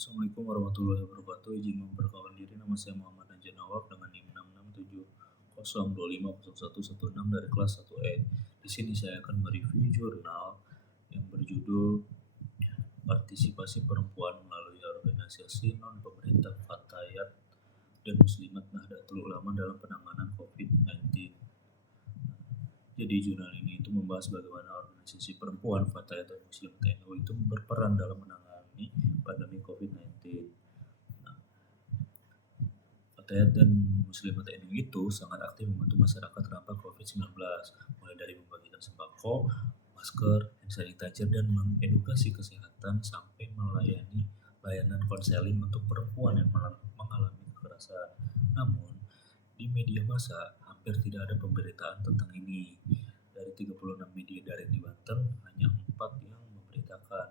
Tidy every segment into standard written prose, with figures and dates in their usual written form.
Assalamualaikum warahmatullahi wabarakatuh. Izin memperkenalkan diri, nama saya Muhammad Najib Nawaf dengan NIM 6670202116 dari kelas 1E. Di sini saya akan mereview jurnal yang berjudul Partisipasi Perempuan melalui Organisasi Non-Pemerintah Fatayat dan Muslimat Nahdlatul Ulama dalam Penanganan COVID-19. Jadi jurnal ini itu membahas bagaimana organisasi perempuan Fatayat dan Muslimat NU itu berperan dalam menangani pandemi COVID-19. Fatayat dan Muslimat NU itu sangat aktif membantu masyarakat terdampak COVID-19, mulai dari membagikan sembako, masker, hand sanitizer, dan mengedukasi kesehatan sampai melayani layanan konseling untuk perempuan yang mengalami kekerasan. Namun, di media massa hampir tidak ada pemberitaan tentang ini. Dari 36 media daring di Banten, hanya 4 yang memberitakan.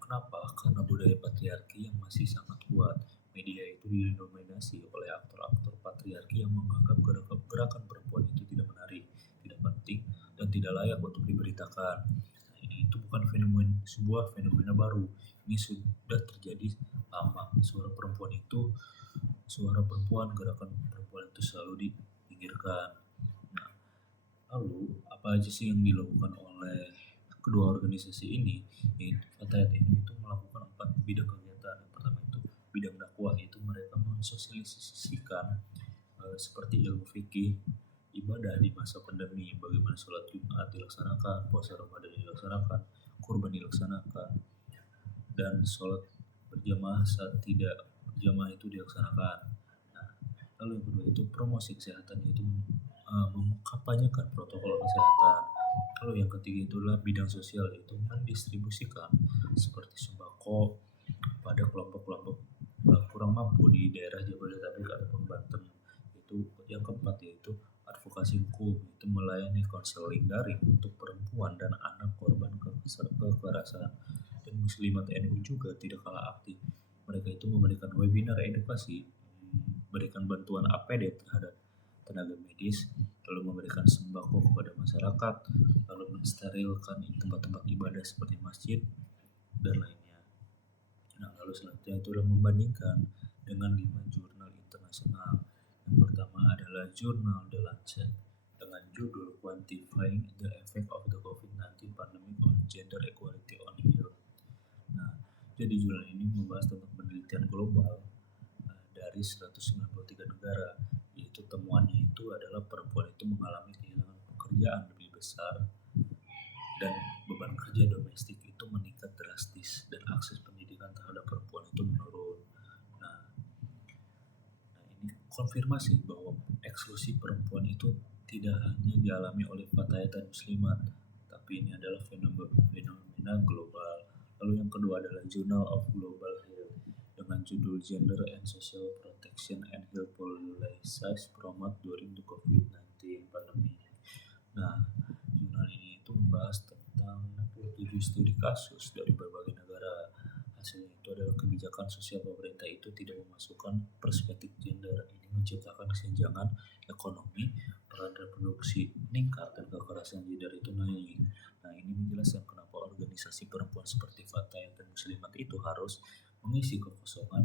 Kenapa? Karena budaya patriarki yang masih sangat kuat. Media itu didominasi oleh aktor-aktor patriarki yang menganggap gerakan perempuan itu tidak menarik, tidak penting, dan tidak layak untuk diberitakan. Nah, ini itu bukan sebuah fenomena baru. Ini sudah terjadi lama. Suara perempuan, gerakan perempuan itu selalu dipinggirkan. Nah, lalu apa aja sih yang dilakukan oleh kedua organisasi ini? Fatayat ini itu melakukan 4 bidang kegiatan. Yang pertama itu bidang dakwah, yaitu mereka mensosialisasikan seperti ilmu fikih, ibadah di masa pandemi, bagaimana sholat Jumat dilaksanakan, puasa Ramadan dilaksanakan, kurban dilaksanakan, dan sholat berjamaah saat tidak berjamaah itu dilaksanakan. Nah, lalu yang kedua itu promosi kesehatan, yaitu mengkampanyekan protokol kesehatan. Lalu yang ketiga itulah bidang sosial, yaitu mendistribusikan seperti sembako pada kelompok-kelompok kurang mampu di daerah Jabodetabek ataupun Banten. Itu yang keempat, yaitu advokasi hukum, itu melayani konseling daring untuk perempuan dan anak korban kekerasan. Dan Muslimat NU juga tidak kalah aktif. Mereka itu memberikan webinar edukasi, memberikan bantuan APD terhadap tenaga medis, lalu memberikan sembako kepada masyarakat, lalu mensterilkan tempat-tempat ibadah seperti masjid dan lainnya. Nah, lalu selanjutnya itu adalah membandingkan dengan 5 jurnal internasional. Yang pertama adalah jurnal The Lancet dengan judul Quantifying the Effect of the COVID-19 Pandemic on Gender Equality on Health. Nah, jadi jurnal ini membahas tentang penelitian global dari 193 negara, yaitu temuannya itu adalah perempuan itu mengalami kehilangan pekerjaan lebih besar dan beban kerja domestik itu meningkat drastis dan akses pendidikan terhadap perempuan itu menurun. Nah ini konfirmasi bahwa eksklusi perempuan itu tidak hanya dialami oleh Fatayat dan Muslimat, tapi ini adalah fenomena global. Lalu yang kedua adalah Journal of Global Health dengan judul Gender and Social Protection and Health Policies Promote During the COVID-19 Pandemic. Nah, jurnal ini itu membahas tentang 67 studi kasus dari berbagai negara. Hasilnya itu adalah kebijakan sosial pemerintah itu tidak memasukkan perspektif gender. Ini menciptakan kesenjangan ekonomi, peran reproduksi meningkat, dan kekerasan gender itu naik. Nah, ini menjelaskan kenapa organisasi perempuan seperti Fatayat dan Muslimat itu harus mengisi kekosongan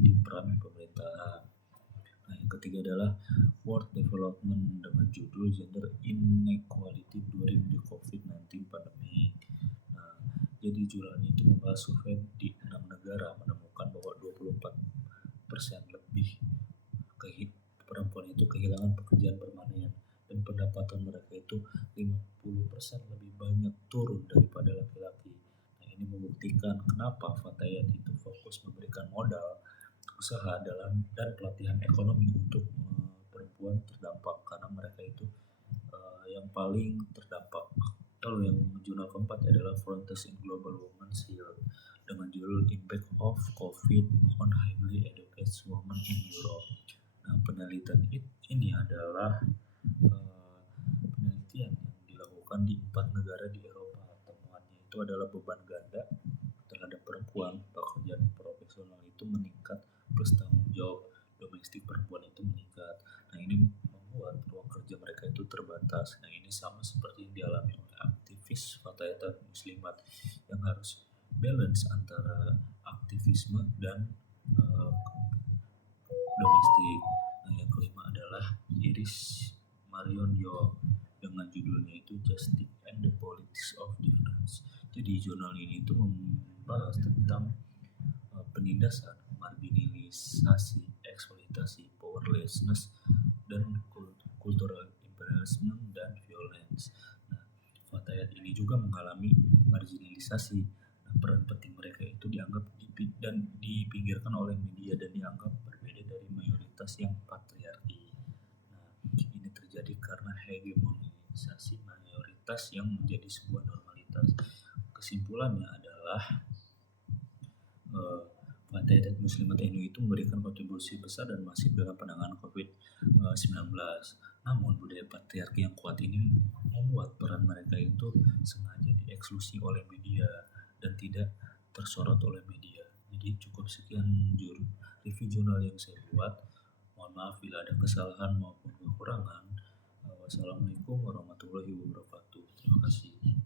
di peran pemerintahan. Nah, yang ketiga adalah World Development dengan judul Gender Inequality During the COVID-19 Pandemic. Nah, jadi jurnal itu membahas survei di 6 negara menemukan bahwa 24% lebih perempuan itu kehilangan pekerjaan permanen dan pendapatan mereka itu 50% lebih banyak turun daripada laki-laki. Nah, ini membuktikan kenapa Fatayat itu fokus memberikan modal usaha dan pelatihan ekonomi untuk perempuan terdampak, karena mereka itu yang paling terdampak. Lalu yang jurnal keempat adalah Frontiers in Global Women's Health dengan judul Impact of COVID on Highly Educated Women in Europe. Nah, penelitian ini adalah penelitian yang dilakukan di 4 negara di Eropa. Temuannya itu adalah beban ganda terhadap perempuan, pekerjaan profesional itu meningkat, plus tanggung jawab domestik perempuan itu meningkat. Nah, ini membuat ruang kerja mereka itu terbatas. Nah, ini sama seperti yang dialami oleh aktivis Fatayat dan Muslimat yang harus balance antara aktivisme dan uh, domestik. Nah, yang kelima adalah Iris Marion Yo dengan judulnya itu Justice and the Politics of Difference. Jadi jurnal ini itu membahas tentang penindasan, marginalisasi, eksploitasi, powerlessness, dan cultural imperialism dan violence. Nah, Fatayat ini juga mengalami marginalisasi. Nah, peran penting mereka itu dianggap dan dipinggirkan oleh media dan dianggap berbeda dari mayoritas yang patriarki. Nah, ini terjadi karena hegemonisasi mayoritas yang menjadi sebuah normalitas. Kesimpulannya adalah Fatayat Muslimat NU itu memberikan kontribusi besar dan masif dalam penanganan COVID-19. Namun budaya patriarki yang kuat ini membuat peran mereka itu sengaja dieksklusi oleh media dan tidak tersorot oleh media. Jadi cukup sekian review jurnal yang saya buat. Mohon maaf bila ada kesalahan maupun kekurangan. Wassalamualaikum warahmatullahi wabarakatuh. Terima kasih.